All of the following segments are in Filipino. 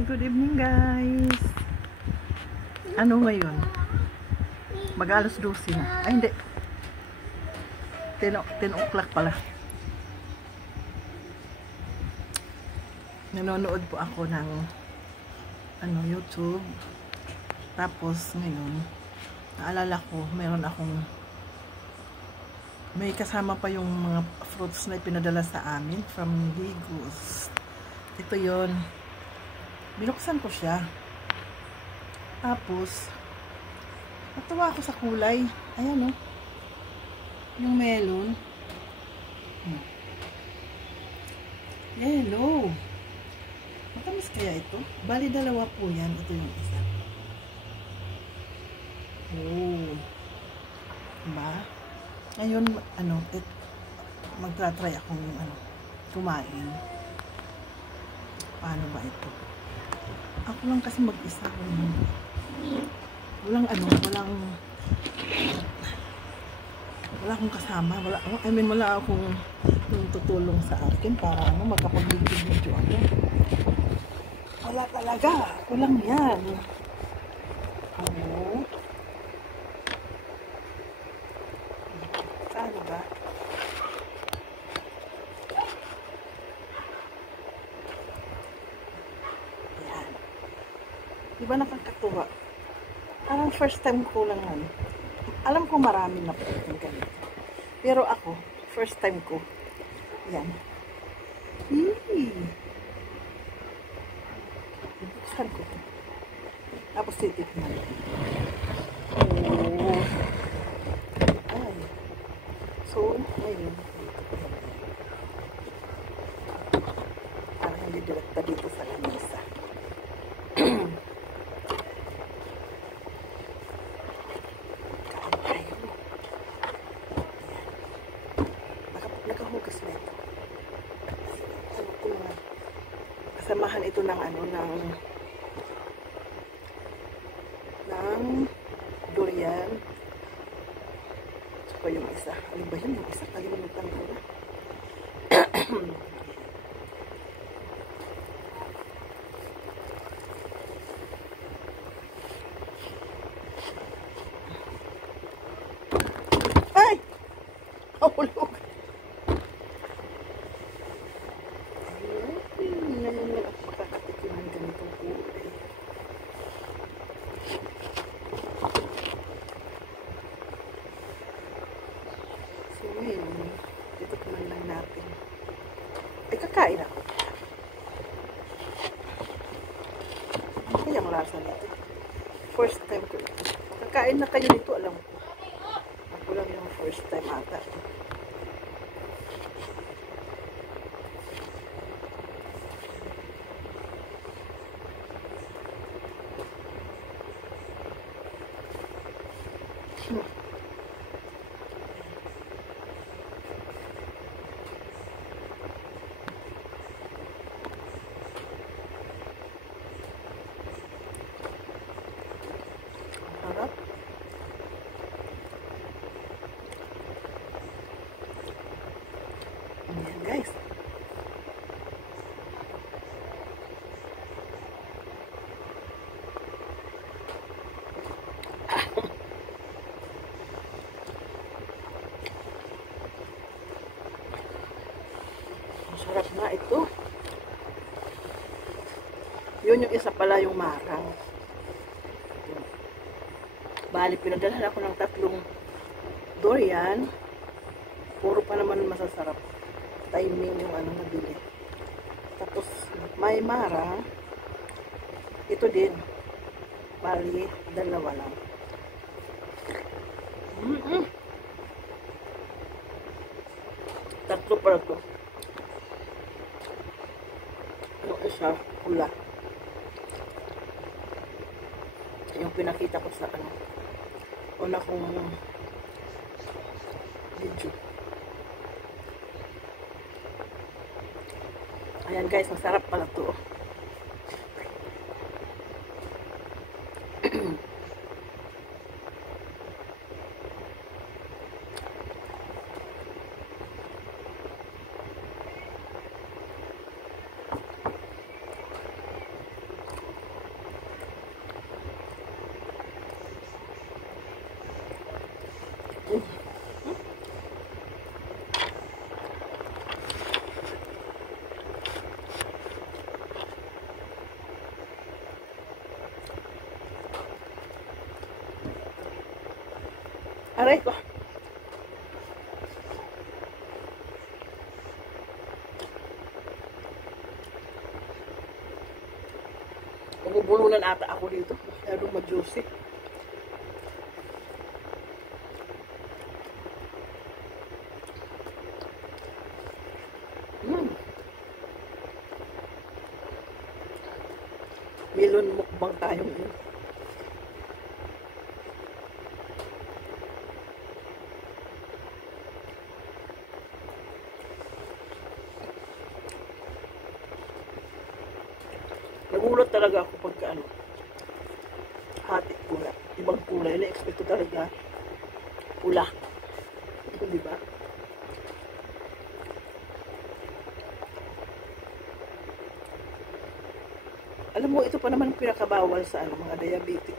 Hi, good evening guys. Ano ngayon? Mag-alas 12 na. Ay hindi. 10 o'clock pala. Nanonood po ako ng YouTube. Tapos ngayon, naalala ko, may kasama pa yung mga fruits na ipinadala sa amin from Ligos. Ito yon. Binuksan ko siya. Tapos natuwa ako sa kulay. Ayan o. Yung melon. Yellow. Matamis kaya ito? Bali dalawa po yan. Ito yung isa. Oh. Diba? Ngayon, magtra-try akong kumain. Paano ba ito? Ako lang kasi mag-isa. Wala akong kasama. Wala akong tutulong sa akin para magkapag-video ako. Wala talaga. Ako lang yan. Oo. Saan ba? Diba nakakatuwa? Parang first time ko lang yan. Alam ko marami na po itong ganito. Pero ako, first time ko. Yan. Ibuksan ko ito. Tapos titikman. Oh. Ay. So, ngayon. Parang hindi direkta dito sa lamesa. Nakahugas na ito. Kasamahan ito ng durian. Saka yung isa. Ano ba yun? Yung isa kalimutan ko na. Ay! Nahulog. Titikman lang natin. Ay, kakain ako. Ano kaya ang lasa nito? First time ko ito. Kakain na kayo nito, alam ko. Ako lang yung first time ata. Harap. Ayan guys. Masarap nga ito. Yun yung isa pala yung marang. Bali, pinadalhan ako ng 3 durian. Puro pa naman masasarap. Timing yung nabili. Tapos, may mara. Ito din. Bali, 2 lang. Tatlo para to. Yung isa, pula. Yung pinakita ko sa una kong video. Ayan guys, masarap pala to. Aray ko. Bubulunan ata ako dito. Masyadong ma-juicy. Melon mukbang tayo ngayon. Nagulat talaga ako pagka ano, hati kulay. Ibang kulay. Na-expect ko talaga pula. Diba? Alam mo, ito pa naman pinakabawal sa ano, mga diabetic.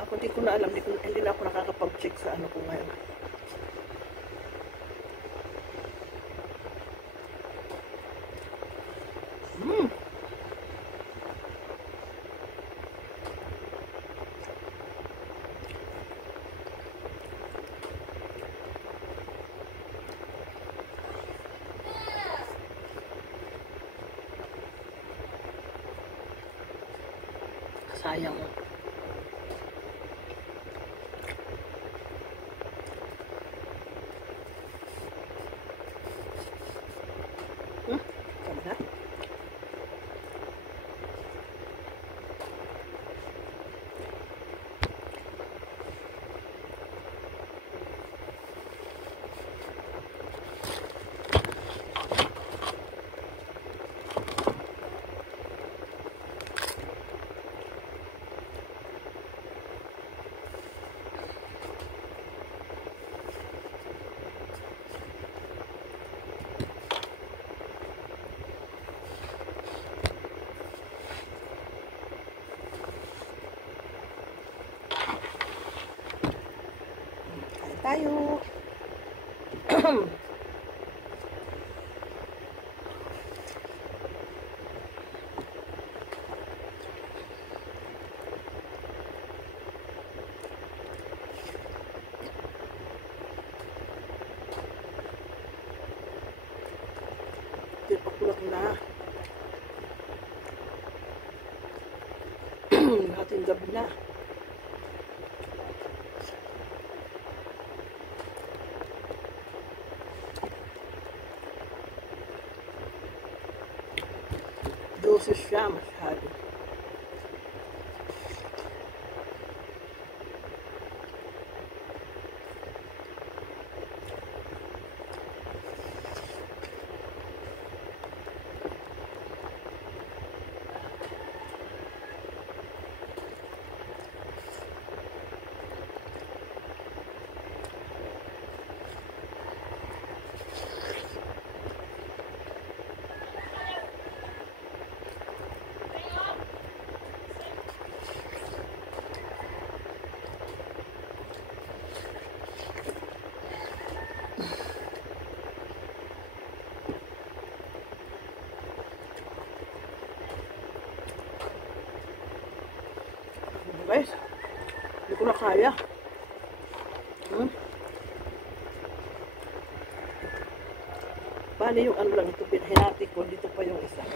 Ako hindi ko na alam, hindi na ako nakakapag-check sa ano ko ngayon. Sayang. Ganda. Tayo. Pakulak na. Hating gabi na. Dosis siya masyado. Guys, hindi ko na kaya. Bali yung ano lang ito, hinati ko, dito pa yung isa.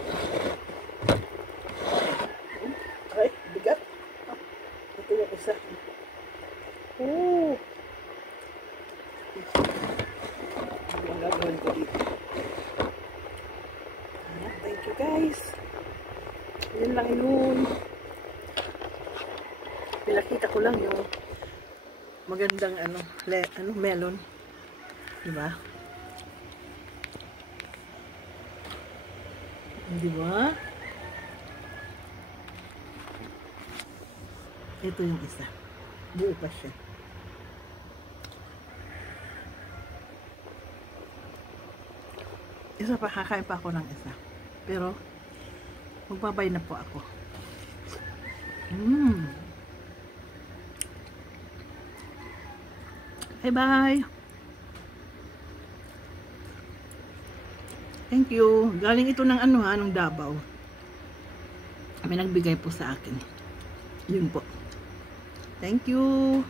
Ay, bigat. Ito yung isa. Ano ang gagawin ko dito? Thank you guys. Yun lang yun. Pinakita ko lang yung magandang melon. Diba? Diba? Ito yung isa. Buo pa siya. Isa pa, kakain pa ako ng isa. Pero, magbabay na po ako. Bye-bye. Thank you. Galing ito ng ng Davao. May nagbigay po sa akin. Yun po. Thank you.